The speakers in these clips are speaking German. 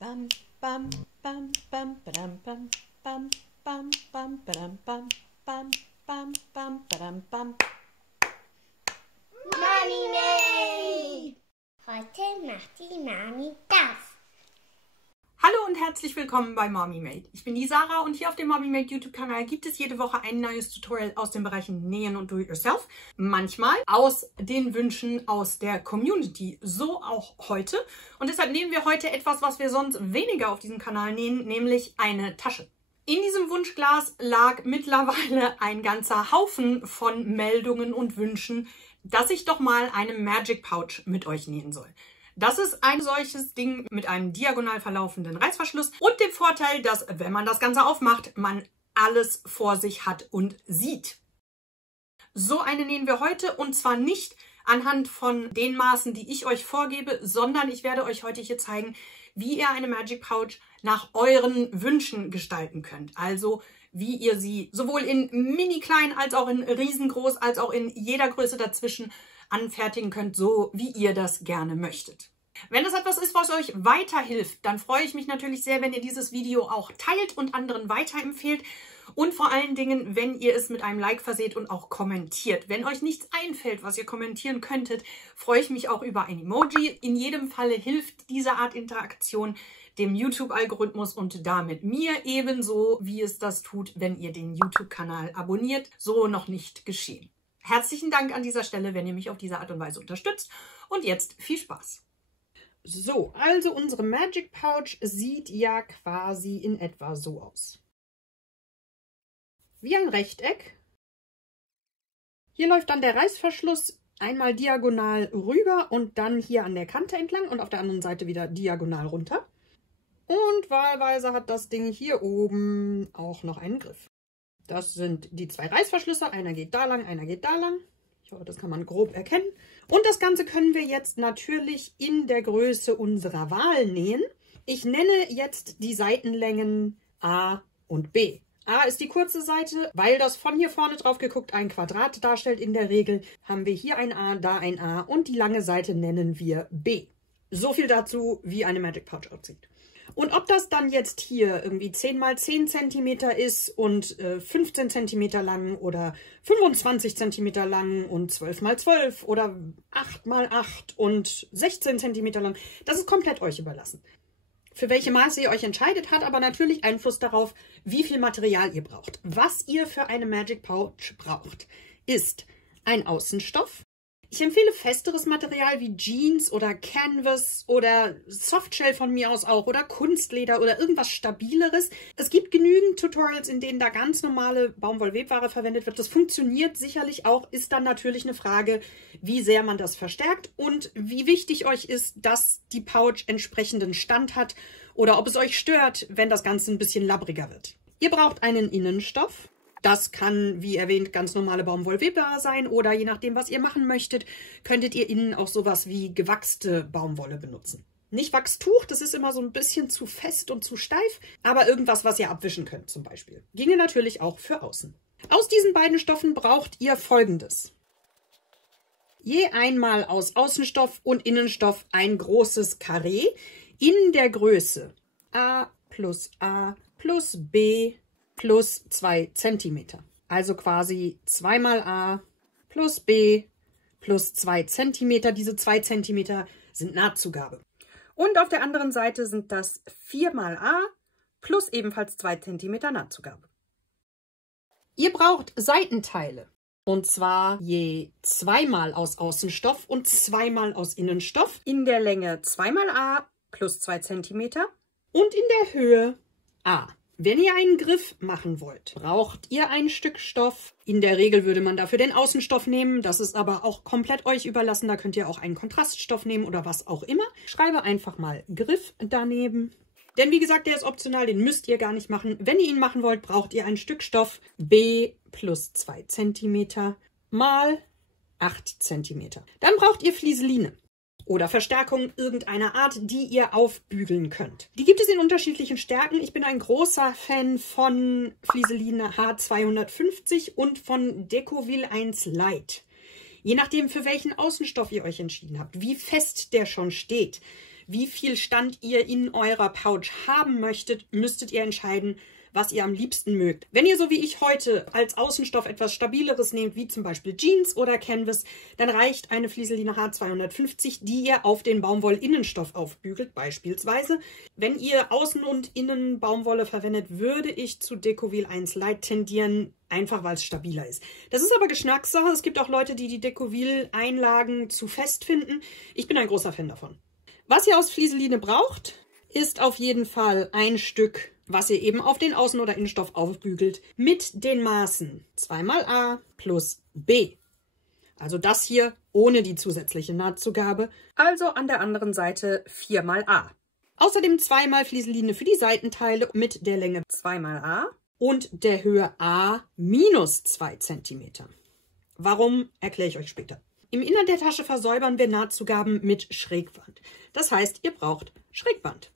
Bam, bam, bam, bam, badam, bam, bam, bam, bam, badam, bam, bam, bam, bam, badam, bam. Mami Made! Heute macht die Mami das. Hallo und herzlich willkommen bei Mommy Made. Ich bin die Sarah und hier auf dem Mommy Made YouTube-Kanal gibt es jede Woche ein neues Tutorial aus den Bereichen Nähen und Do-it-yourself. Manchmal aus den Wünschen aus der Community, so auch heute. Und deshalb nehmen wir heute etwas, was wir sonst weniger auf diesem Kanal nähen, nämlich eine Tasche. In diesem Wunschglas lag mittlerweile ein ganzer Haufen von Meldungen und Wünschen, dass ich doch mal eine Magic Pouch mit euch nähen soll. Das ist ein solches Ding mit einem diagonal verlaufenden Reißverschluss und dem Vorteil, dass, wenn man das Ganze aufmacht, man alles vor sich hat und sieht. So eine nähen wir heute und zwar nicht anhand von den Maßen, die ich euch vorgebe, sondern ich werde euch heute hier zeigen, wie ihr eine Magic Pouch nach euren Wünschen gestalten könnt. Also wie ihr sie sowohl in mini klein als auch in riesengroß als auch in jeder Größe dazwischen anfertigen könnt, so wie ihr das gerne möchtet. Wenn das etwas ist, was euch weiterhilft, dann freue ich mich natürlich sehr, wenn ihr dieses Video auch teilt und anderen weiterempfehlt und vor allen Dingen, wenn ihr es mit einem Like verseht und auch kommentiert. Wenn euch nichts einfällt, was ihr kommentieren könntet, freue ich mich auch über ein Emoji. In jedem Falle hilft diese Art Interaktion dem YouTube-Algorithmus und damit mir ebenso, wie es das tut, wenn ihr den YouTube-Kanal abonniert. So noch nicht geschehen. Herzlichen Dank an dieser Stelle, wenn ihr mich auf diese Art und Weise unterstützt. Und jetzt viel Spaß! So, also unsere Magic Pouch sieht ja quasi in etwa so aus. Wie ein Rechteck. Hier läuft dann der Reißverschluss einmal diagonal rüber und dann hier an der Kante entlang und auf der anderen Seite wieder diagonal runter. Und wahlweise hat das Ding hier oben auch noch einen Griff. Das sind die zwei Reißverschlüsse. Einer geht da lang, einer geht da lang. Ich hoffe, das kann man grob erkennen. Und das Ganze können wir jetzt natürlich in der Größe unserer Wahl nähen. Ich nenne jetzt die Seitenlängen A und B. A ist die kurze Seite, weil das von hier vorne drauf geguckt ein Quadrat darstellt in der Regel. Haben wir hier ein A, da ein A und die lange Seite nennen wir B. So viel dazu, wie eine Magic Pouch aussieht. Und ob das dann jetzt hier irgendwie 10 x 10 cm ist und 15 cm lang oder 25 cm lang und 12 x 12 oder 8 x 8 und 16 cm lang, das ist komplett euch überlassen. Für welche Maße ihr euch entscheidet, hat aber natürlich Einfluss darauf, wie viel Material ihr braucht. Was ihr für eine Magic Pouch braucht, ist ein Außenstoff. Ich empfehle festeres Material wie Jeans oder Canvas oder Softshell von mir aus auch oder Kunstleder oder irgendwas Stabileres. Es gibt genügend Tutorials, in denen da ganz normale Baumwollwebware verwendet wird. Das funktioniert sicherlich auch, ist dann natürlich eine Frage, wie sehr man das verstärkt und wie wichtig euch ist, dass die Pouch entsprechenden Stand hat oder ob es euch stört, wenn das Ganze ein bisschen labbriger wird. Ihr braucht einen Innenstoff. Das kann, wie erwähnt, ganz normale Baumwollwebware sein oder je nachdem, was ihr machen möchtet, könntet ihr innen auch sowas wie gewachste Baumwolle benutzen. Nicht Wachstuch, das ist immer so ein bisschen zu fest und zu steif, aber irgendwas, was ihr abwischen könnt zum Beispiel. Ginge natürlich auch für außen. Aus diesen beiden Stoffen braucht ihr Folgendes. Je einmal aus Außenstoff und Innenstoff ein großes Karree in der Größe A plus B plus 2 cm. Also quasi 2 x A plus B plus 2 cm. Diese 2 cm sind Nahtzugabe. Und auf der anderen Seite sind das 4 x A plus ebenfalls 2 cm Nahtzugabe. Ihr braucht Seitenteile. Und zwar je 2 x aus Außenstoff und 2 x aus Innenstoff. In der Länge 2 x A plus 2 cm und in der Höhe A. Wenn ihr einen Griff machen wollt, braucht ihr ein Stück Stoff. In der Regel würde man dafür den Außenstoff nehmen. Das ist aber auch komplett euch überlassen. Da könnt ihr auch einen Kontraststoff nehmen oder was auch immer. Schreibe einfach mal Griff daneben. Denn wie gesagt, der ist optional, den müsst ihr gar nicht machen. Wenn ihr ihn machen wollt, braucht ihr ein Stück Stoff B plus 2 cm mal 8 cm. Dann braucht ihr Flieseline. Oder Verstärkung irgendeiner Art, die ihr aufbügeln könnt. Die gibt es in unterschiedlichen Stärken. Ich bin ein großer Fan von Flieseline H250 und von Decovil 1 Light. Je nachdem, für welchen Außenstoff ihr euch entschieden habt, wie fest der schon steht, wie viel Stand ihr in eurer Pouch haben möchtet, müsstet ihr entscheiden, was ihr am liebsten mögt. Wenn ihr so wie ich heute als Außenstoff etwas Stabileres nehmt, wie zum Beispiel Jeans oder Canvas, dann reicht eine Flieseline H250, die ihr auf den Baumwollinnenstoff aufbügelt, beispielsweise. Wenn ihr Außen- und Innen Baumwolle verwendet, würde ich zu Decovil 1 Light tendieren, einfach weil es stabiler ist. Das ist aber Geschmackssache. Es gibt auch Leute, die die Decovil-Einlagen zu fest finden. Ich bin ein großer Fan davon. Was ihr aus Flieseline braucht, ist auf jeden Fall ein Stück, was ihr eben auf den Außen- oder Innenstoff aufbügelt, mit den Maßen 2x A plus B. Also das hier ohne die zusätzliche Nahtzugabe, also an der anderen Seite 4x A. Außerdem 2x Flieseline für die Seitenteile mit der Länge 2x A und der Höhe A minus 2 cm. Warum, erkläre ich euch später. Im Innern der Tasche versäubern wir Nahtzugaben mit Schrägband. Das heißt, ihr braucht Schrägband.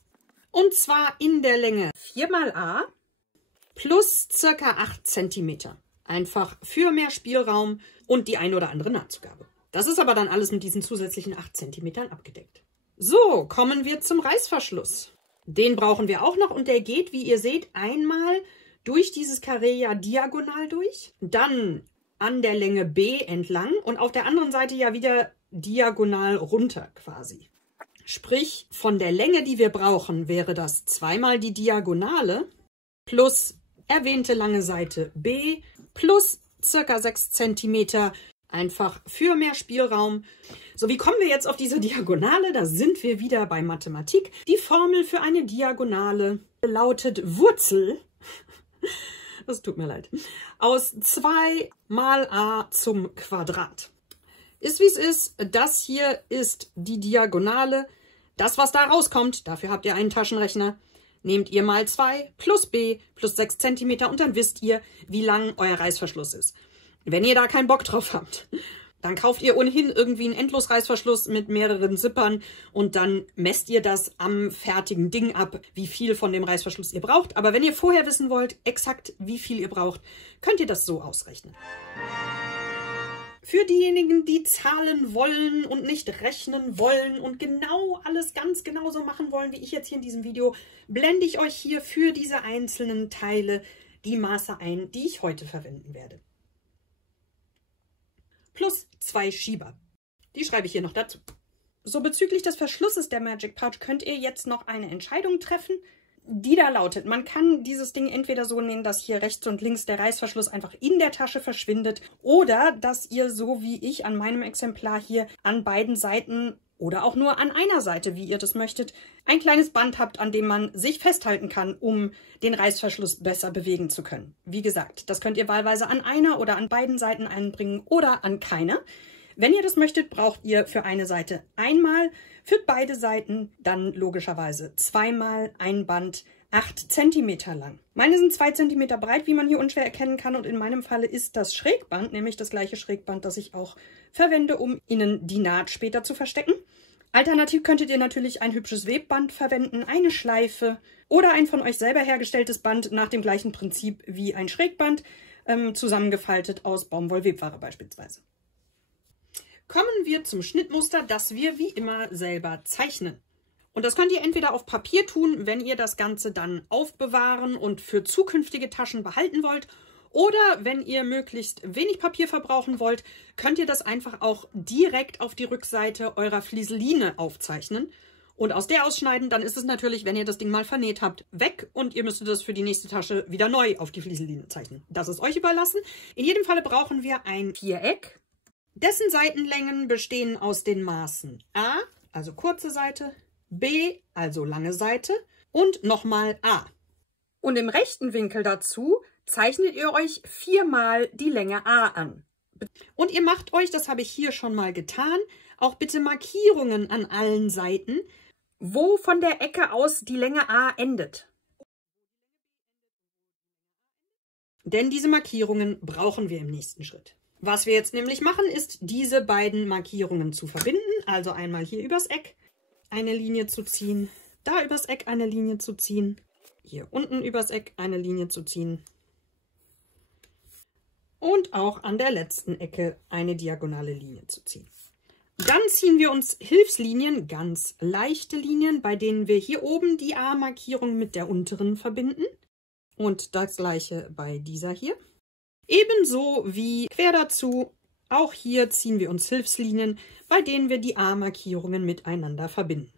Und zwar in der Länge 4x A plus ca. 8 cm. Einfach für mehr Spielraum und die ein oder andere Nahtzugabe. Das ist aber dann alles mit diesen zusätzlichen 8 cm abgedeckt. So, kommen wir zum Reißverschluss. Den brauchen wir auch noch und der geht, wie ihr seht, einmal durch dieses Karree ja diagonal durch, dann an der Länge B entlang und auf der anderen Seite ja wieder diagonal runter quasi. Sprich, von der Länge, die wir brauchen, wäre das zweimal die Diagonale plus erwähnte lange Seite B plus ca. 6 cm, einfach für mehr Spielraum. So, wie kommen wir jetzt auf diese Diagonale? Da sind wir wieder bei Mathematik. Die Formel für eine Diagonale lautet Wurzel, das tut mir leid, aus 2 mal a zum Quadrat. Ist wie es ist, das hier ist die Diagonale. Das, was da rauskommt, dafür habt ihr einen Taschenrechner, nehmt ihr mal 2 plus b plus 6 cm und dann wisst ihr, wie lang euer Reißverschluss ist. Wenn ihr da keinen Bock drauf habt, dann kauft ihr ohnehin irgendwie einen Endlosreißverschluss mit mehreren Zippern und dann messt ihr das am fertigen Ding ab, wie viel von dem Reißverschluss ihr braucht. Aber wenn ihr vorher wissen wollt, exakt wie viel ihr braucht, könnt ihr das so ausrechnen. Für diejenigen, die zahlen wollen und nicht rechnen wollen und genau alles ganz genauso machen wollen, wie ich jetzt hier in diesem Video, blende ich euch hier für diese einzelnen Teile die Maße ein, die ich heute verwenden werde. Plus 2 Schieber. Die schreibe ich hier noch dazu. So, bezüglich des Verschlusses der Magic Pouch könnt ihr jetzt noch eine Entscheidung treffen, die da lautet, man kann dieses Ding entweder so nehmen, dass hier rechts und links der Reißverschluss einfach in der Tasche verschwindet oder dass ihr so wie ich an meinem Exemplar hier an beiden Seiten oder auch nur an einer Seite, wie ihr das möchtet, ein kleines Band habt, an dem man sich festhalten kann, um den Reißverschluss besser bewegen zu können. Wie gesagt, das könnt ihr wahlweise an einer oder an beiden Seiten einbringen oder an keiner. Wenn ihr das möchtet, braucht ihr für eine Seite einmal, für beide Seiten dann logischerweise zweimal ein Band 8 cm lang. Meine sind 2 cm breit, wie man hier unschwer erkennen kann, und in meinem Falle ist das Schrägband, nämlich das gleiche Schrägband, das ich auch verwende, um innen die Naht später zu verstecken. Alternativ könntet ihr natürlich ein hübsches Webband verwenden, eine Schleife oder ein von euch selber hergestelltes Band nach dem gleichen Prinzip wie ein Schrägband, zusammengefaltet aus Baumwollwebware beispielsweise. Kommen wir zum Schnittmuster, das wir wie immer selber zeichnen. Und das könnt ihr entweder auf Papier tun, wenn ihr das Ganze dann aufbewahren und für zukünftige Taschen behalten wollt. Oder wenn ihr möglichst wenig Papier verbrauchen wollt, könnt ihr das einfach auch direkt auf die Rückseite eurer Flieseline aufzeichnen. Und aus der ausschneiden, dann ist es natürlich, wenn ihr das Ding mal vernäht habt, weg und ihr müsstet das für die nächste Tasche wieder neu auf die Flieseline zeichnen. Das ist euch überlassen. In jedem Falle brauchen wir ein Viereck. Dessen Seitenlängen bestehen aus den Maßen A, also kurze Seite, B, also lange Seite und nochmal A. Und im rechten Winkel dazu zeichnet ihr euch 4-mal die Länge A an. Und ihr macht euch, das habe ich hier schon mal getan, auch bitte Markierungen an allen Seiten, wo von der Ecke aus die Länge A endet. Denn diese Markierungen brauchen wir im nächsten Schritt. Was wir jetzt nämlich machen, ist, diese beiden Markierungen zu verbinden. Also einmal hier übers Eck eine Linie zu ziehen, da übers Eck eine Linie zu ziehen, hier unten übers Eck eine Linie zu ziehen und auch an der letzten Ecke eine diagonale Linie zu ziehen. Dann ziehen wir uns Hilfslinien, ganz leichte Linien, bei denen wir hier oben die A-Markierung mit der unteren verbinden. Und das gleiche bei dieser hier. Ebenso wie quer dazu, auch hier ziehen wir uns Hilfslinien, bei denen wir die A-Markierungen miteinander verbinden.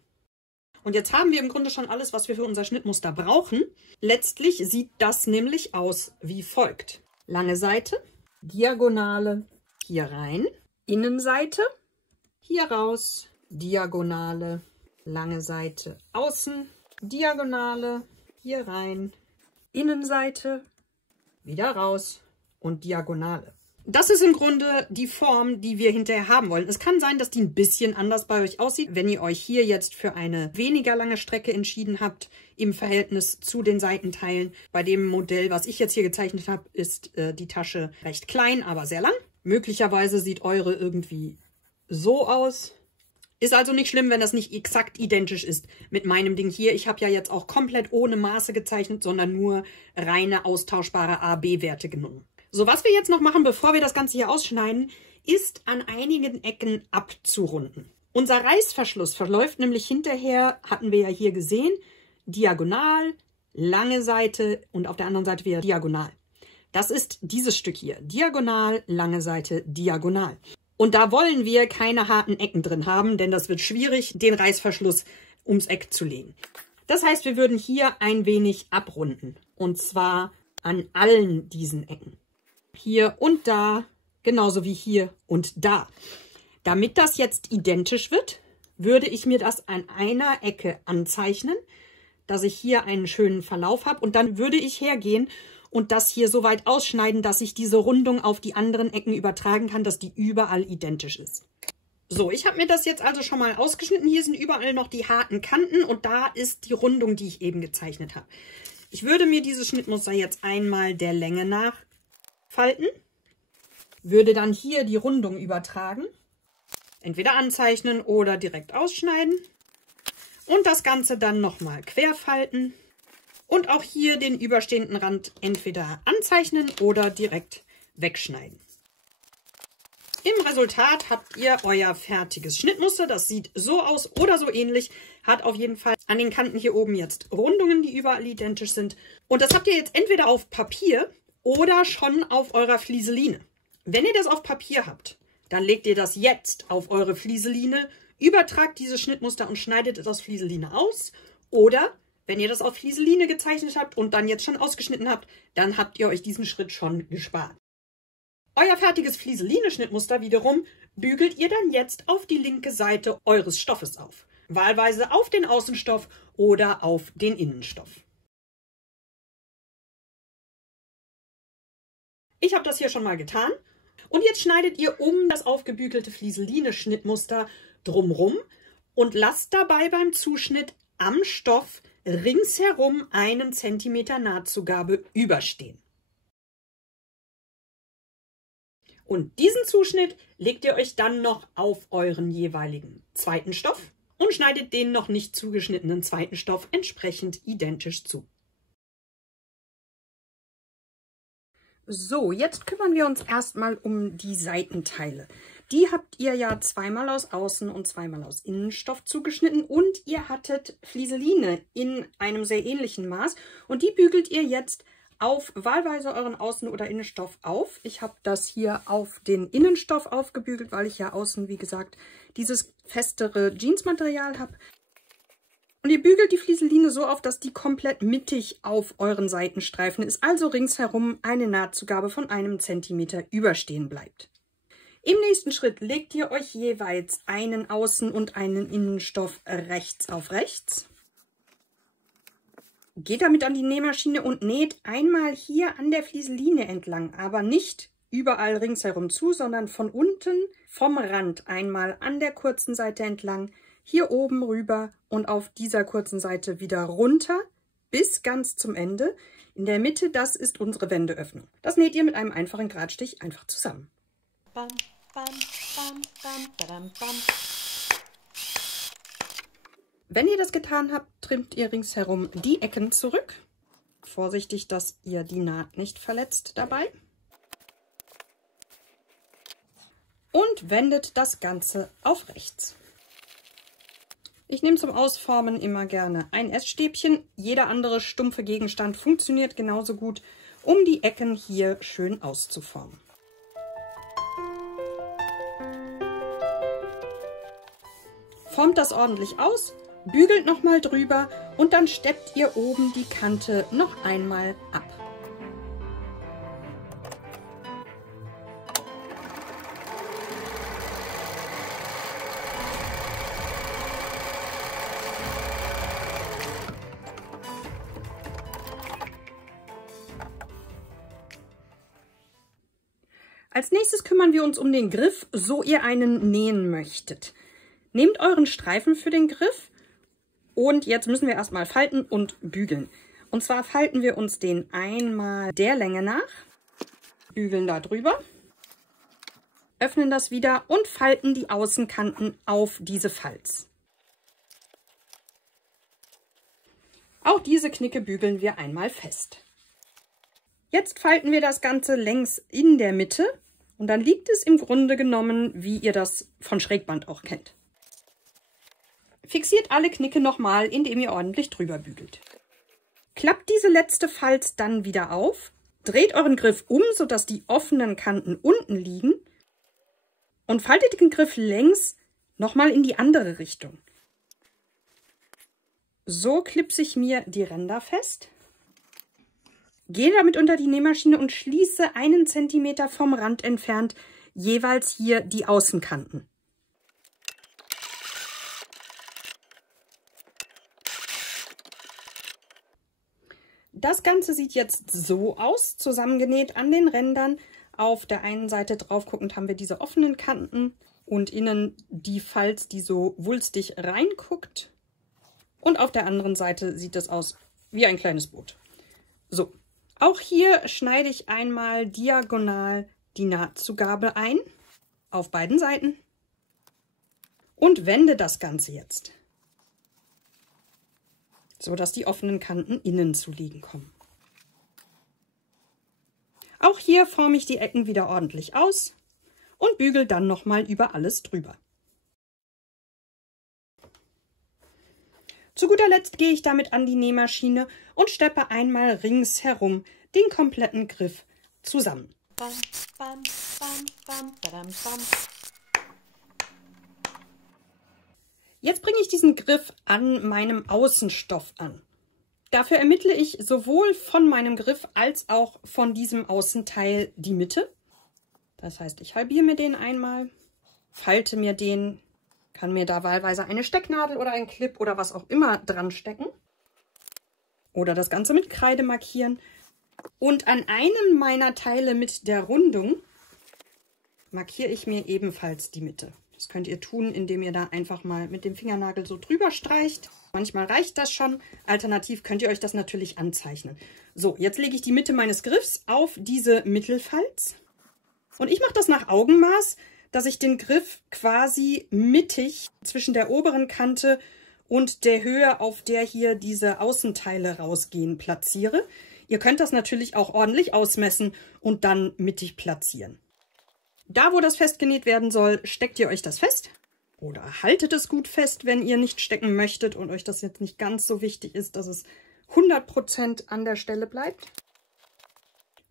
Und jetzt haben wir im Grunde schon alles, was wir für unser Schnittmuster brauchen. Letztlich sieht das nämlich aus wie folgt. Lange Seite, Diagonale, hier rein, Innenseite, hier raus, Diagonale, lange Seite, außen, Diagonale, hier rein, Innenseite, wieder raus und Diagonale. Das ist im Grunde die Form, die wir hinterher haben wollen. Es kann sein, dass die ein bisschen anders bei euch aussieht, wenn ihr euch hier jetzt für eine weniger lange Strecke entschieden habt im Verhältnis zu den Seitenteilen. Bei dem Modell, was ich jetzt hier gezeichnet habe, ist die Tasche recht klein, aber sehr lang. Möglicherweise sieht eure irgendwie so aus. Ist also nicht schlimm, wenn das nicht exakt identisch ist mit meinem Ding hier. Ich habe ja jetzt auch komplett ohne Maße gezeichnet, sondern nur reine austauschbare A-B-Werte genommen. So, was wir jetzt noch machen, bevor wir das Ganze hier ausschneiden, ist an einigen Ecken abzurunden. Unser Reißverschluss verläuft nämlich hinterher, hatten wir ja hier gesehen, diagonal, lange Seite und auf der anderen Seite wieder diagonal. Das ist dieses Stück hier, diagonal, lange Seite, diagonal. Und da wollen wir keine harten Ecken drin haben, denn das wird schwierig, den Reißverschluss ums Eck zu legen. Das heißt, wir würden hier ein wenig abrunden, und zwar an allen diesen Ecken. Hier und da, genauso wie hier und da. Damit das jetzt identisch wird, würde ich mir das an einer Ecke anzeichnen, dass ich hier einen schönen Verlauf habe. Und dann würde ich hergehen und das hier so weit ausschneiden, dass ich diese Rundung auf die anderen Ecken übertragen kann, dass die überall identisch ist. So, ich habe mir das jetzt also schon mal ausgeschnitten. Hier sind überall noch die harten Kanten und da ist die Rundung, die ich eben gezeichnet habe. Ich würde mir dieses Schnittmuster jetzt einmal der Länge nach falten, würde dann hier die Rundung übertragen, entweder anzeichnen oder direkt ausschneiden und das Ganze dann nochmal quer falten und auch hier den überstehenden Rand entweder anzeichnen oder direkt wegschneiden. Im Resultat habt ihr euer fertiges Schnittmuster. Das sieht so aus oder so ähnlich, hat auf jeden Fall an den Kanten hier oben jetzt Rundungen, die überall identisch sind. Und das habt ihr jetzt entweder auf Papier oder schon auf eurer Flieseline. Wenn ihr das auf Papier habt, dann legt ihr das jetzt auf eure Flieseline, übertragt dieses Schnittmuster und schneidet es aus Flieseline aus. Oder wenn ihr das auf Flieseline gezeichnet habt und dann jetzt schon ausgeschnitten habt, dann habt ihr euch diesen Schritt schon gespart. Euer fertiges Flieseline-Schnittmuster wiederum bügelt ihr dann jetzt auf die linke Seite eures Stoffes auf. Wahlweise auf den Außenstoff oder auf den Innenstoff. Ich habe das hier schon mal getan. Und jetzt schneidet ihr um das aufgebügelte Flieseline-Schnittmuster drumrum und lasst dabei beim Zuschnitt am Stoff ringsherum 1 cm Nahtzugabe überstehen. Und diesen Zuschnitt legt ihr euch dann noch auf euren jeweiligen zweiten Stoff und schneidet den noch nicht zugeschnittenen zweiten Stoff entsprechend identisch zu. So, jetzt kümmern wir uns erstmal um die Seitenteile. Die habt ihr ja zweimal aus Außen- und zweimal aus Innenstoff zugeschnitten und ihr hattet Flieseline in einem sehr ähnlichen Maß und die bügelt ihr jetzt auf wahlweise euren Außen- oder Innenstoff auf. Ich habe das hier auf den Innenstoff aufgebügelt, weil ich ja außen, wie gesagt, dieses festere Jeansmaterial habe. Und ihr bügelt die Flieseline so auf, dass die komplett mittig auf euren Seitenstreifen ist, also ringsherum eine Nahtzugabe von 1 cm überstehen bleibt. Im nächsten Schritt legt ihr euch jeweils einen Außen- und einen Innenstoff rechts auf rechts. Geht damit an die Nähmaschine und näht einmal hier an der Flieseline entlang, aber nicht überall ringsherum zu, sondern von unten vom Rand einmal an der kurzen Seite entlang, hier oben rüber und auf dieser kurzen Seite wieder runter bis ganz zum Ende. In der Mitte, das ist unsere Wendeöffnung. Das näht ihr mit einem einfachen Gradstich einfach zusammen. Bam, bam, bam, bam, badam, bam. Wenn ihr das getan habt, trimmt ihr ringsherum die Ecken zurück. Vorsichtig, dass ihr die Naht nicht verletzt dabei. und wendet das Ganze auf rechts. Ich nehme zum Ausformen immer gerne ein Essstäbchen. Jeder andere stumpfe Gegenstand funktioniert genauso gut, um die Ecken hier schön auszuformen. Formt das ordentlich aus, bügelt nochmal drüber und dann steppt ihr oben die Kante noch einmal ab. Als nächstes kümmern wir uns um den Griff, so ihr einen nähen möchtet. Nehmt euren Streifen für den Griff und jetzt müssen wir erstmal falten und bügeln. Und zwar falten wir uns den einmal der Länge nach, bügeln da drüber, öffnen das wieder und falten die Außenkanten auf diese Falz. Auch diese Knicke bügeln wir einmal fest. Jetzt falten wir das Ganze längs in der Mitte und dann liegt es im Grunde genommen, wie ihr das von Schrägband auch kennt. Fixiert alle Knicke nochmal, indem ihr ordentlich drüber bügelt. Klappt diese letzte Falz dann wieder auf, dreht euren Griff um, sodass die offenen Kanten unten liegen und faltet den Griff längs nochmal in die andere Richtung. So klipse ich mir die Ränder fest. Gehe damit unter die Nähmaschine und schließe 1 cm vom Rand entfernt jeweils hier die Außenkanten. Das Ganze sieht jetzt so aus, zusammengenäht an den Rändern. Auf der einen Seite drauf guckend haben wir diese offenen Kanten und innen die Falz, die so wulstig reinguckt. Und auf der anderen Seite sieht es aus wie ein kleines Boot. So. Auch hier schneide ich einmal diagonal die Nahtzugabe ein, auf beiden Seiten, und wende das Ganze jetzt, so dass die offenen Kanten innen zu liegen kommen. Auch hier forme ich die Ecken wieder ordentlich aus und bügel dann nochmal über alles drüber. Zu guter Letzt gehe ich damit an die Nähmaschine und steppe einmal ringsherum den kompletten Griff zusammen. Bam, bam, bam, bam, badam, bam. Jetzt bringe ich diesen Griff an meinem Außenstoff an. Dafür ermittle ich sowohl von meinem Griff als auch von diesem Außenteil die Mitte. Das heißt, ich halbiere mir den einmal, falte mir den, kann mir da wahlweise eine Stecknadel oder ein Clip oder was auch immer dran stecken. Oder das Ganze mit Kreide markieren. Und an einem meiner Teile mit der Rundung markiere ich mir ebenfalls die Mitte. Das könnt ihr tun, indem ihr da einfach mal mit dem Fingernagel so drüber streicht. Manchmal reicht das schon. Alternativ könnt ihr euch das natürlich anzeichnen. So, jetzt lege ich die Mitte meines Griffs auf diese Mittelfalz. Und ich mache das nach Augenmaß, dass ich den Griff quasi mittig zwischen der oberen Kante und der Höhe, auf der hier diese Außenteile rausgehen, platziere. Ihr könnt das natürlich auch ordentlich ausmessen und dann mittig platzieren. Da, wo das festgenäht werden soll, steckt ihr euch das fest oder haltet es gut fest, wenn ihr nicht stecken möchtet und euch das jetzt nicht ganz so wichtig ist, dass es 100% an der Stelle bleibt.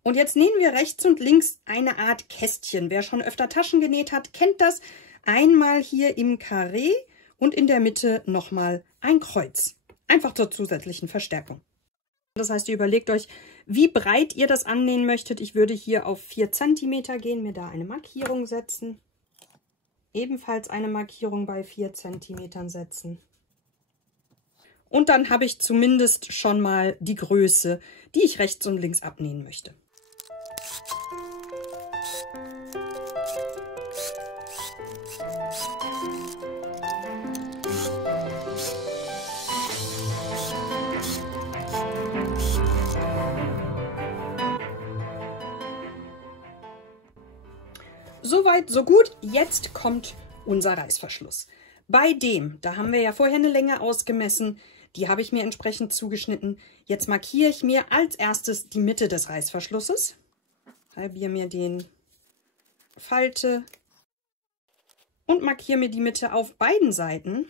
Und jetzt nähen wir rechts und links eine Art Kästchen. Wer schon öfter Taschen genäht hat, kennt das. Einmal hier im Karree und in der Mitte nochmal ein Kreuz. Einfach zur zusätzlichen Verstärkung. Das heißt, ihr überlegt euch, wie breit ihr das annähen möchtet. Ich würde hier auf 4 cm gehen, mir da eine Markierung setzen. Ebenfalls eine Markierung bei 4 cm setzen. Und dann habe ich zumindest schon mal die Größe, die ich rechts und links abnähen möchte. Soweit, so gut. Jetzt kommt unser Reißverschluss. Bei dem, da haben wir ja vorher eine Länge ausgemessen, die habe ich mir entsprechend zugeschnitten. Jetzt markiere ich mir als erstes die Mitte des Reißverschlusses. Halbiere mir den, falte und markiere mir die Mitte auf beiden Seiten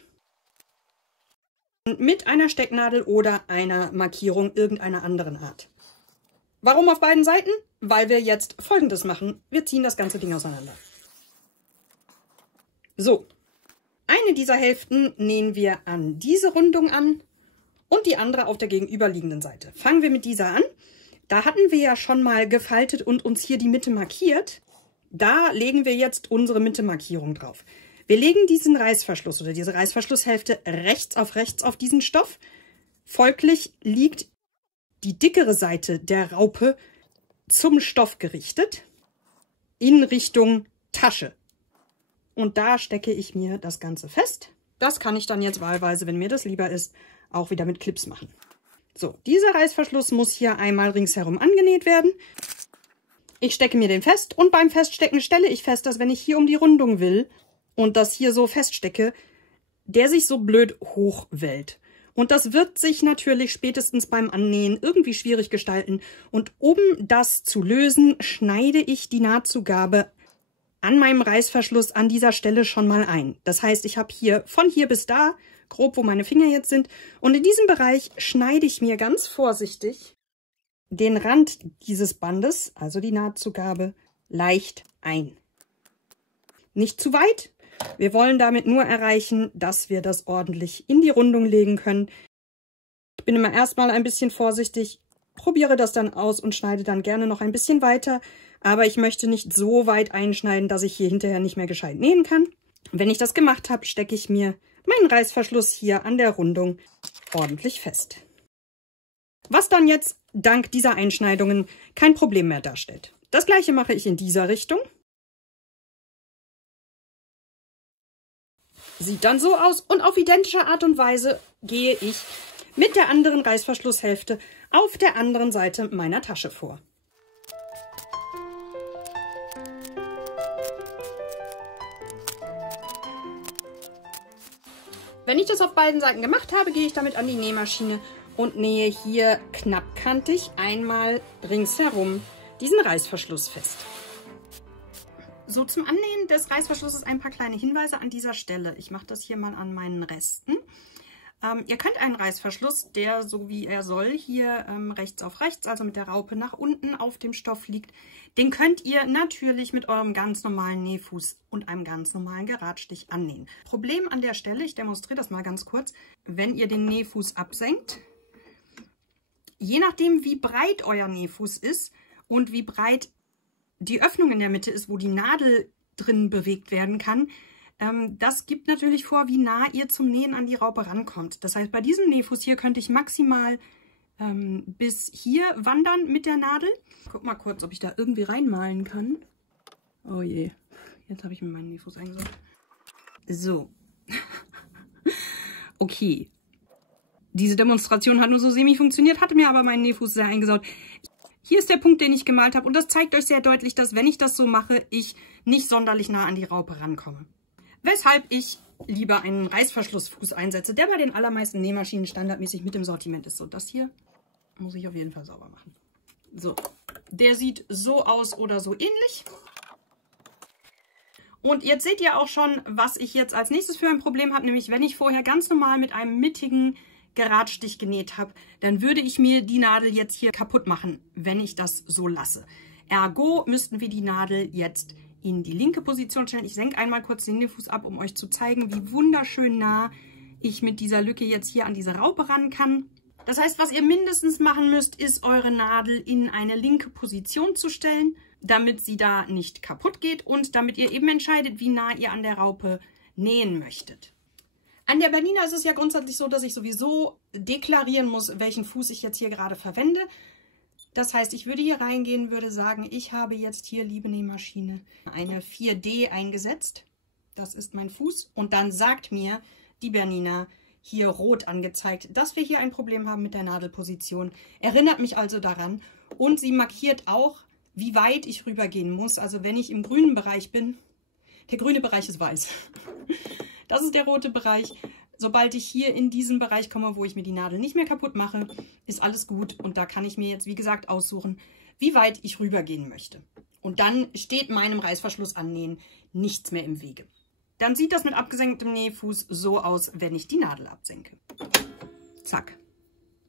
mit einer Stecknadel oder einer Markierung irgendeiner anderen Art. Warum auf beiden Seiten? Weil wir jetzt Folgendes machen. Wir ziehen das ganze Ding auseinander. So, eine dieser Hälften nähen wir an diese Rundung an und die andere auf der gegenüberliegenden Seite. Fangen wir mit dieser an. Da hatten wir ja schon mal gefaltet und uns hier die Mitte markiert. Da legen wir jetzt unsere Mitte-Markierung drauf. Wir legen diesen Reißverschluss oder diese Reißverschlusshälfte rechts auf diesen Stoff. Folglich liegt die dickere Seite der Raupe zum Stoff gerichtet in Richtung Tasche. Und da stecke ich mir das Ganze fest. Das kann ich dann jetzt wahlweise, wenn mir das lieber ist, auch wieder mit Clips machen. So, dieser Reißverschluss muss hier einmal ringsherum angenäht werden. Ich stecke mir den fest und beim Feststecken stelle ich fest, dass wenn ich hier um die Rundung will und das hier so feststecke, der sich so blöd hochwellt. Und das wird sich natürlich spätestens beim Annähen irgendwie schwierig gestalten. Und um das zu lösen, schneide ich die Nahtzugabe an meinem Reißverschluss an dieser Stelle schon mal ein. Das heißt, ich habe hier von hier bis da, grob wo meine Finger jetzt sind, und in diesem Bereich schneide ich mir ganz vorsichtig den Rand dieses Bandes, also die Nahtzugabe, leicht ein. Nicht zu weit. Wir wollen damit nur erreichen, dass wir das ordentlich in die Rundung legen können. Ich bin immer erstmal ein bisschen vorsichtig, probiere das dann aus und schneide dann gerne noch ein bisschen weiter. Aber ich möchte nicht so weit einschneiden, dass ich hier hinterher nicht mehr gescheit nähen kann. Wenn ich das gemacht habe, stecke ich mir meinen Reißverschluss hier an der Rundung ordentlich fest. Was dann jetzt dank dieser Einschneidungen kein Problem mehr darstellt. Das gleiche mache ich in dieser Richtung. Sieht dann so aus und auf identische Art und Weise gehe ich mit der anderen Reißverschlusshälfte auf der anderen Seite meiner Tasche vor. Wenn ich das auf beiden Seiten gemacht habe, gehe ich damit an die Nähmaschine und nähe hier knappkantig einmal ringsherum diesen Reißverschluss fest. So, zum Annähen des Reißverschlusses ein paar kleine Hinweise an dieser Stelle. Ich mache das hier mal an meinen Resten. Ihr könnt einen Reißverschluss, der so wie er soll, hier rechts auf rechts, also mit der Raupe nach unten auf dem Stoff liegt, den könnt ihr natürlich mit eurem ganz normalen Nähfuß und einem ganz normalen Geradstich annähen. Problem an der Stelle, ich demonstriere das mal ganz kurz, wenn ihr den Nähfuß absenkt, je nachdem wie breit euer Nähfuß ist und wie breit die Öffnung in der Mitte ist, wo die Nadel drin bewegt werden kann, das gibt natürlich vor, wie nah ihr zum Nähen an die Raupe rankommt. Das heißt, bei diesem Nähfuß hier könnte ich maximal bis hier wandern mit der Nadel. Guck mal kurz, ob ich da irgendwie reinmalen kann. Oh je, jetzt habe ich mir meinen Nähfuß eingesaugt. So. Okay. Diese Demonstration hat nur so semi funktioniert, hatte mir aber meinen Nähfuß sehr eingesaut. Hier ist der Punkt, den ich gemalt habe und das zeigt euch sehr deutlich, dass wenn ich das so mache, ich nicht sonderlich nah an die Raupe rankomme. Weshalb ich lieber einen Reißverschlussfuß einsetze, der bei den allermeisten Nähmaschinen standardmäßig mit im Sortiment ist. So, das hier muss ich auf jeden Fall sauber machen. So, der sieht so aus oder so ähnlich. Und jetzt seht ihr auch schon, was ich jetzt als nächstes für ein Problem habe, nämlich wenn ich vorher ganz normal mit einem mittigen Geradstich genäht habe, dann würde ich mir die Nadel jetzt hier kaputt machen, wenn ich das so lasse. Ergo müssten wir die Nadel jetzt in die linke Position stellen. Ich senke einmal kurz den Nähfuß ab, um euch zu zeigen, wie wunderschön nah ich mit dieser Lücke jetzt hier an diese Raupe ran kann. Das heißt, was ihr mindestens machen müsst, ist eure Nadel in eine linke Position zu stellen, damit sie da nicht kaputt geht und damit ihr eben entscheidet, wie nah ihr an der Raupe nähen möchtet. An der Bernina ist es ja grundsätzlich so, dass ich sowieso deklarieren muss, welchen Fuß ich jetzt hier gerade verwende. Das heißt, ich würde hier reingehen, würde sagen, ich habe jetzt hier, liebe Nähmaschine, eine 4D eingesetzt. Das ist mein Fuß. Und dann sagt mir die Bernina hier rot angezeigt, dass wir hier ein Problem haben mit der Nadelposition. Erinnert mich also daran. Und sie markiert auch, wie weit ich rübergehen muss. Also wenn ich im grünen Bereich bin, der grüne Bereich ist weiß. Das ist der rote Bereich. Sobald ich hier in diesen Bereich komme, wo ich mir die Nadel nicht mehr kaputt mache, ist alles gut. Und da kann ich mir jetzt, wie gesagt, aussuchen, wie weit ich rübergehen möchte. Und dann steht meinem Reißverschluss annähen nichts mehr im Wege. dann sieht das mit abgesenktem Nähfuß so aus, wenn ich die Nadel absenke. Zack.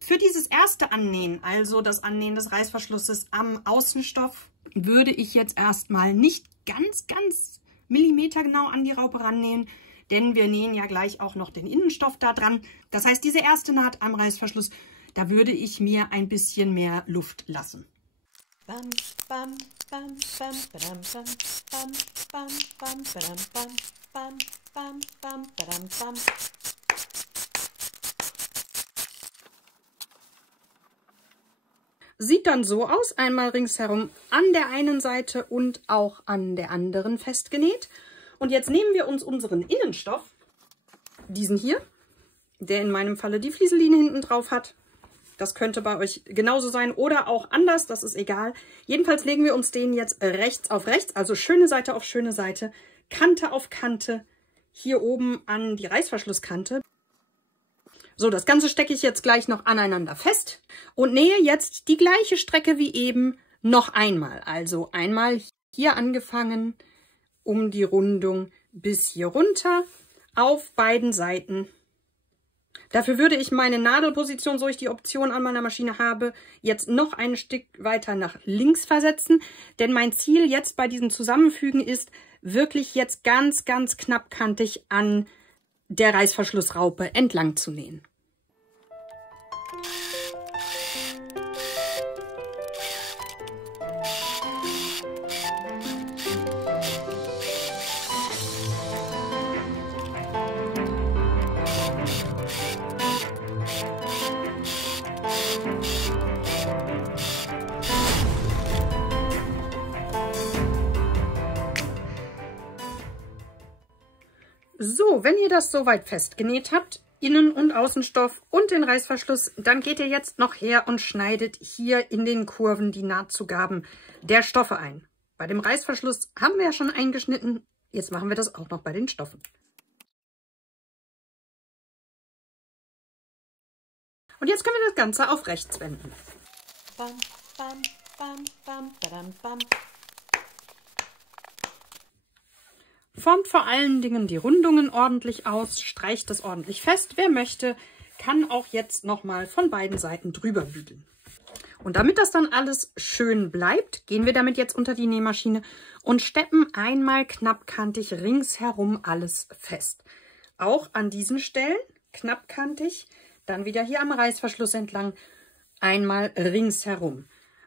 Für dieses erste Annähen, also das Annähen des Reißverschlusses am Außenstoff, würde ich jetzt erstmal nicht ganz millimetergenau an die Raupe rannähen, denn wir nähen ja gleich auch noch den Innenstoff da dran. Das heißt, diese erste Naht am Reißverschluss, da würde ich mir ein bisschen mehr Luft lassen. Bam, bam, bam, bam, badam, bam, bam, bam, bam, badam, bam, bam, bam, bam, badam, bam. Sieht dann so aus, einmal ringsherum an der einen Seite und auch an der anderen festgenäht. Und jetzt nehmen wir uns unseren Innenstoff, diesen hier, der in meinem Falle die Flieseline hinten drauf hat. Das könnte bei euch genauso sein oder auch anders, das ist egal. Jedenfalls legen wir uns den jetzt rechts auf rechts, also schöne Seite auf schöne Seite, Kante auf Kante, hier oben an die Reißverschlusskante. So, das Ganze stecke ich jetzt gleich noch aneinander fest und nähe jetzt die gleiche Strecke wie eben noch einmal. Also einmal hier angefangen um die Rundung bis hier runter auf beiden Seiten. Dafür würde ich meine Nadelposition, so ich die Option an meiner Maschine habe, jetzt noch ein Stück weiter nach links versetzen. Denn mein Ziel jetzt bei diesem Zusammenfügen ist, wirklich jetzt ganz knappkantig an der Reißverschlussraupe entlang zu nähen. So, wenn ihr das soweit festgenäht habt, Innen- und Außenstoff und den Reißverschluss, dann geht ihr jetzt noch her und schneidet hier in den Kurven die Nahtzugaben der Stoffe ein. Bei dem Reißverschluss haben wir ja schon eingeschnitten, jetzt machen wir das auch noch bei den Stoffen. Und jetzt können wir das Ganze auf rechts wenden. Bam, bam, bam, bam, badam, bam. Formt vor allen Dingen die Rundungen ordentlich aus, streicht es ordentlich fest. Wer möchte, kann auch jetzt nochmal von beiden Seiten drüber bügeln. Und damit das dann alles schön bleibt, gehen wir damit jetzt unter die Nähmaschine und steppen einmal knappkantig ringsherum alles fest. Auch an diesen Stellen knappkantig, dann wieder hier am Reißverschluss entlang, einmal ringsherum.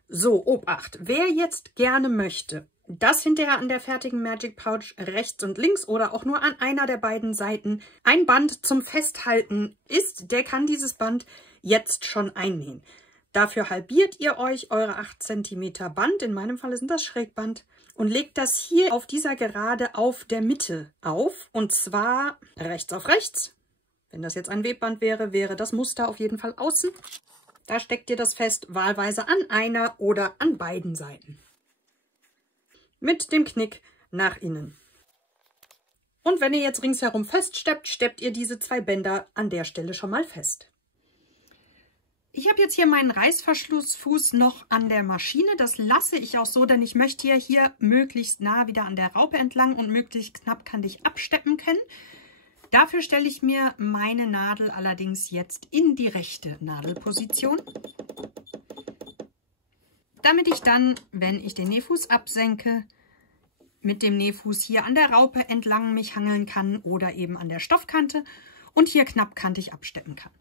So, Obacht, wer jetzt gerne möchte, dass hinterher an der fertigen Magic Pouch rechts und links oder auch nur an einer der beiden Seiten ein Band zum Festhalten ist, der kann dieses Band jetzt schon einnähen. Dafür halbiert ihr euch eure 8 cm Band, in meinem Fall sind das Schrägband, und legt das hier auf dieser Gerade auf der Mitte auf, und zwar rechts auf rechts. Wenn das jetzt ein Webband wäre, wäre das Muster auf jeden Fall außen. Da steckt ihr das fest, wahlweise an einer oder an beiden Seiten. Mit dem Knick nach innen. Und wenn ihr jetzt ringsherum feststeppt, steppt ihr diese 2 Bänder an der Stelle schon mal fest. Ich habe jetzt hier meinen Reißverschlussfuß noch an der Maschine. Das lasse ich auch so, denn ich möchte hier möglichst nah wieder an der Raupe entlang und möglichst knappkantig absteppen können. Dafür stelle ich mir meine Nadel allerdings jetzt in die rechte Nadelposition, damit ich dann, wenn ich den Nähfuß absenke, mit dem Nähfuß hier an der Raupe entlang mich hangeln kann oder eben an der Stoffkante und hier knappkantig absteppen kann.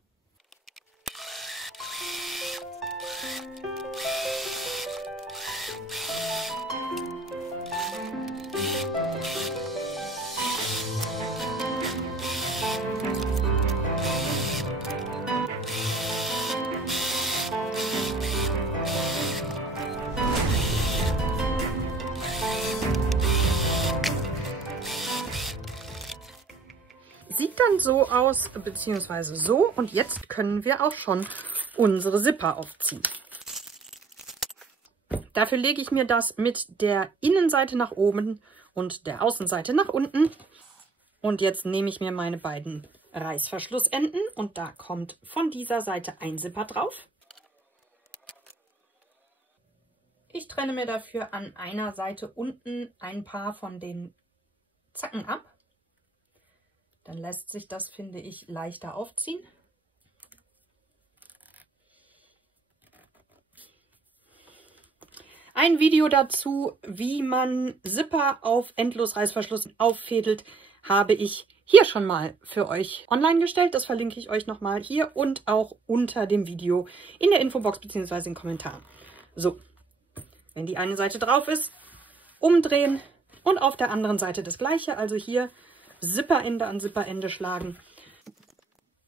Sieht dann so aus, beziehungsweise so, und jetzt können wir auch schon unsere Zipper aufziehen. Dafür lege ich mir das mit der Innenseite nach oben und der Außenseite nach unten. Und jetzt nehme ich mir meine beiden Reißverschlussenden und da kommt von dieser Seite ein Zipper drauf. Ich trenne mir dafür an einer Seite unten ein paar von den Zacken ab. Dann lässt sich das, finde ich, leichter aufziehen. Ein Video dazu, wie man Zipper auf Endlosreißverschluss auffädelt, habe ich hier schon mal für euch online gestellt. Das verlinke ich euch nochmal hier und auch unter dem Video in der Infobox bzw. in den Kommentaren. So, wenn die eine Seite drauf ist, umdrehen und auf der anderen Seite das gleiche. Also hier Zipperende an Zipperende schlagen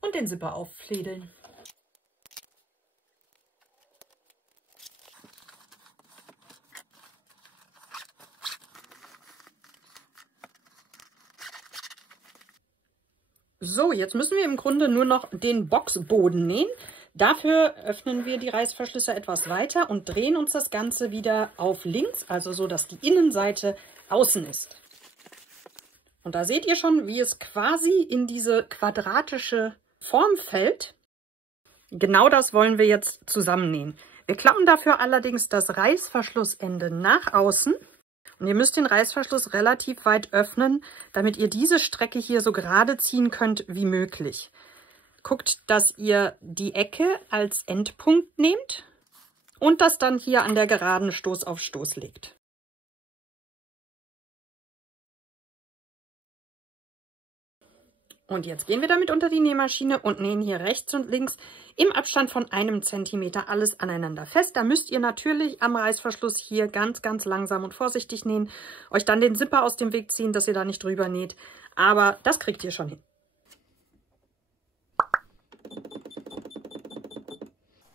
und den Zipper auffädeln. So, jetzt müssen wir im Grunde nur noch den Boxboden nähen. Dafür öffnen wir die Reißverschlüsse etwas weiter und drehen uns das Ganze wieder auf links, also so, dass die Innenseite außen ist. Und da seht ihr schon, wie es quasi in diese quadratische Form fällt. Genau das wollen wir jetzt zusammennähen. Wir klappen dafür allerdings das Reißverschlussende nach außen. Und ihr müsst den Reißverschluss relativ weit öffnen, damit ihr diese Strecke hier so gerade ziehen könnt wie möglich. Guckt, dass ihr die Ecke als Endpunkt nehmt und das dann hier an der Geraden Stoß auf Stoß legt. Und jetzt gehen wir damit unter die Nähmaschine und nähen hier rechts und links im Abstand von 1 Zentimeter alles aneinander fest. Da müsst ihr natürlich am Reißverschluss hier ganz, ganz langsam und vorsichtig nähen. Euch dann den Zipper aus dem Weg ziehen, dass ihr da nicht drüber näht. Aber das kriegt ihr schon hin.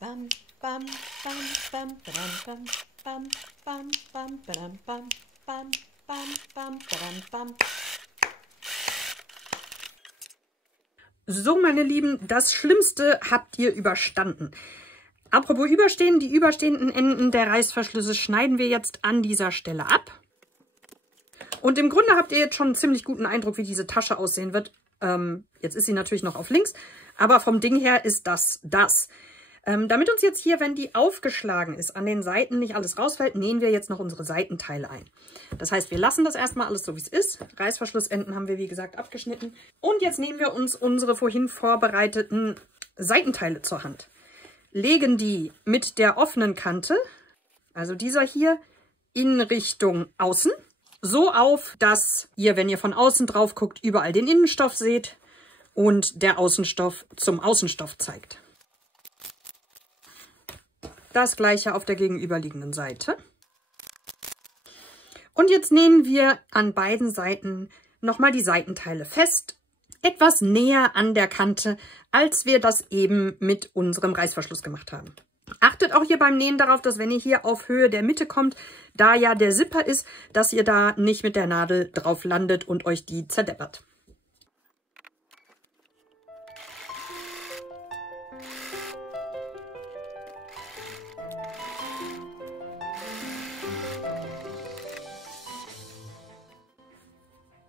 Bam, bam, bam, bam, bam, bam, bam, bam, bam, bam, bam, bam, bam, bam, bam. So, meine Lieben, das Schlimmste habt ihr überstanden. Apropos überstehen, die überstehenden Enden der Reißverschlüsse schneiden wir jetzt an dieser Stelle ab. Und im Grunde habt ihr jetzt schon einen ziemlich guten Eindruck, wie diese Tasche aussehen wird. Jetzt ist sie natürlich noch auf links, aber vom Ding her ist das. Damit uns jetzt hier, wenn die aufgeschlagen ist, an den Seiten nicht alles rausfällt, nähen wir jetzt noch unsere Seitenteile ein. Das heißt, wir lassen das erstmal alles so, wie es ist. Reißverschlussenden haben wir, wie gesagt, abgeschnitten. Und jetzt nehmen wir uns unsere vorhin vorbereiteten Seitenteile zur Hand. Legen die mit der offenen Kante, also dieser hier, in Richtung außen, so auf, dass ihr, wenn ihr von außen drauf guckt, überall den Innenstoff seht und der Außenstoff zum Außenstoff zeigt. Das gleiche auf der gegenüberliegenden Seite. Und jetzt nähen wir an beiden Seiten nochmal die Seitenteile fest, etwas näher an der Kante, als wir das eben mit unserem Reißverschluss gemacht haben. Achtet auch hier beim Nähen darauf, dass wenn ihr hier auf Höhe der Mitte kommt, da ja der Zipper ist, dass ihr da nicht mit der Nadel drauf landet und euch die zerdeppert.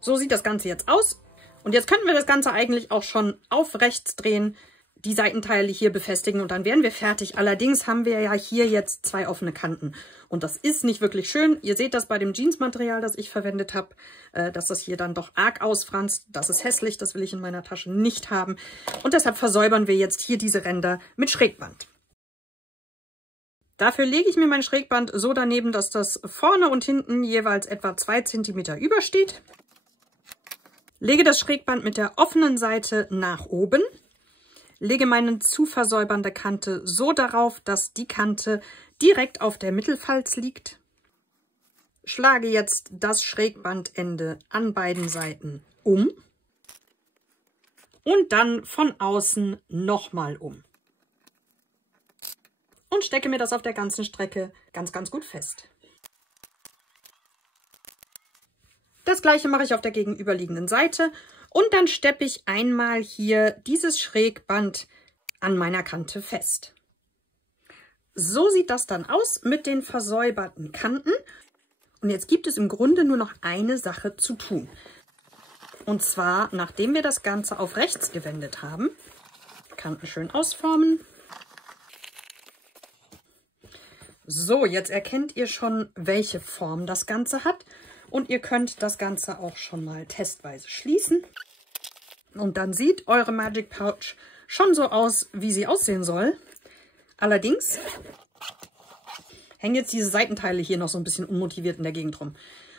So sieht das Ganze jetzt aus. Und jetzt könnten wir das Ganze eigentlich auch schon auf rechts drehen, die Seitenteile hier befestigen und dann wären wir fertig. Allerdings haben wir ja hier jetzt 2 offene Kanten. Und das ist nicht wirklich schön. Ihr seht das bei dem Jeansmaterial, das ich verwendet habe, dass das hier dann doch arg ausfranst. Das ist hässlich, das will ich in meiner Tasche nicht haben. Und deshalb versäubern wir jetzt hier diese Ränder mit Schrägband. Dafür lege ich mir mein Schrägband so daneben, dass das vorne und hinten jeweils etwa 2 cm übersteht. Lege das Schrägband mit der offenen Seite nach oben, lege meine zu versäubernde Kante so darauf, dass die Kante direkt auf der Mittelfalz liegt. Schlage jetzt das Schrägbandende an beiden Seiten um und dann von außen nochmal um. Und stecke mir das auf der ganzen Strecke ganz, ganz gut fest. Das gleiche mache ich auf der gegenüberliegenden Seite und dann steppe ich einmal hier dieses Schrägband an meiner Kante fest. So sieht das dann aus mit den versäuberten Kanten. Und jetzt gibt es im Grunde nur noch eine Sache zu tun. Und zwar, nachdem wir das Ganze auf rechts gewendet haben, Kanten schön ausformen. So, jetzt erkennt ihr schon, welche Form das Ganze hat. Und ihr könnt das Ganze auch schon mal testweise schließen. Und dann sieht eure Magic Pouch schon so aus, wie sie aussehen soll. Allerdings hängen jetzt diese Seitenteile hier noch so ein bisschen unmotiviert in der Gegend rum.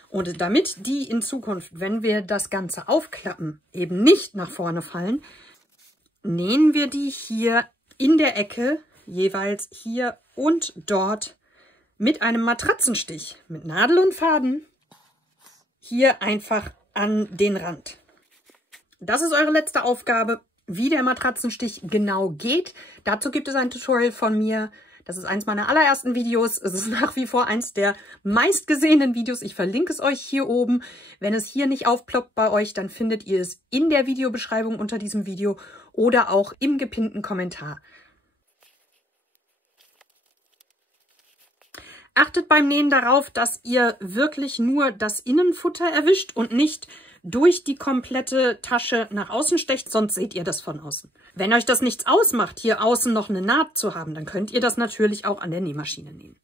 Und damit die in Zukunft, wenn wir das Ganze aufklappen, eben nicht nach vorne fallen, nähen wir die hier in der Ecke, jeweils hier und dort, mit einem Matratzenstich, mit Nadel und Faden, hier einfach an den Rand. Das ist eure letzte Aufgabe, wie der Matratzenstich genau geht. Dazu gibt es ein Tutorial von mir. Das ist eins meiner allerersten Videos. Es ist nach wie vor eins der meistgesehenen Videos. Ich verlinke es euch hier oben. Wenn es hier nicht aufploppt bei euch, dann findet ihr es in der Videobeschreibung unter diesem Video oder auch im gepinnten Kommentar. Achtet beim Nähen darauf, dass ihr wirklich nur das Innenfutter erwischt und nicht durch die komplette Tasche nach außen stecht, sonst seht ihr das von außen. Wenn euch das nichts ausmacht, hier außen noch eine Naht zu haben, dann könnt ihr das natürlich auch an der Nähmaschine nähen.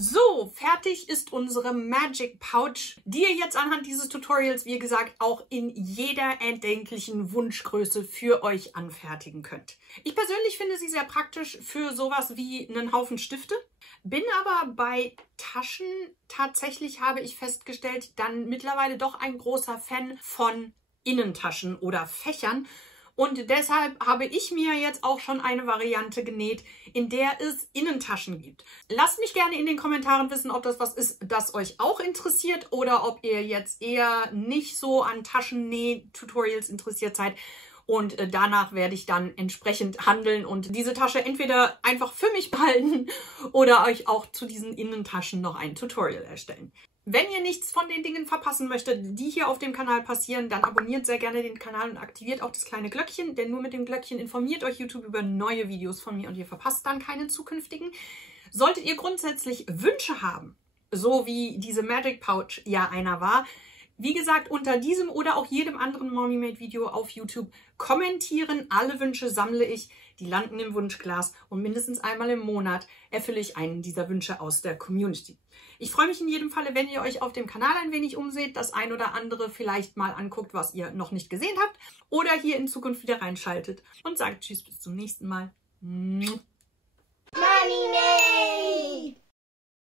So, fertig ist unsere Magic Pouch, die ihr jetzt anhand dieses Tutorials, wie gesagt, auch in jeder erdenklichen Wunschgröße für euch anfertigen könnt. Ich persönlich finde sie sehr praktisch für sowas wie einen Haufen Stifte. Bin aber bei Taschen, tatsächlich habe ich festgestellt, dann mittlerweile doch ein großer Fan von Innentaschen oder Fächern. Und deshalb habe ich mir jetzt auch schon eine Variante genäht, in der es Innentaschen gibt. Lasst mich gerne in den Kommentaren wissen, ob das was ist, das euch auch interessiert oder ob ihr jetzt eher nicht so an Taschennäh-Tutorials interessiert seid. Und danach werde ich dann entsprechend handeln und diese Tasche entweder einfach für mich behalten oder euch auch zu diesen Innentaschen noch ein Tutorial erstellen. Wenn ihr nichts von den Dingen verpassen möchtet, die hier auf dem Kanal passieren, dann abonniert sehr gerne den Kanal und aktiviert auch das kleine Glöckchen, denn nur mit dem Glöckchen informiert euch YouTube über neue Videos von mir und ihr verpasst dann keinen zukünftigen. Solltet ihr grundsätzlich Wünsche haben, so wie diese Magic Pouch ja einer war, wie gesagt, unter diesem oder auch jedem anderen Mommymade-Video auf YouTube kommentieren. Alle Wünsche sammle ich, die landen im Wunschglas und mindestens einmal im Monat erfülle ich einen dieser Wünsche aus der Community. Ich freue mich in jedem Falle, wenn ihr euch auf dem Kanal ein wenig umseht, das ein oder andere vielleicht mal anguckt, was ihr noch nicht gesehen habt oder hier in Zukunft wieder reinschaltet und sagt Tschüss, bis zum nächsten Mal. Mommymade!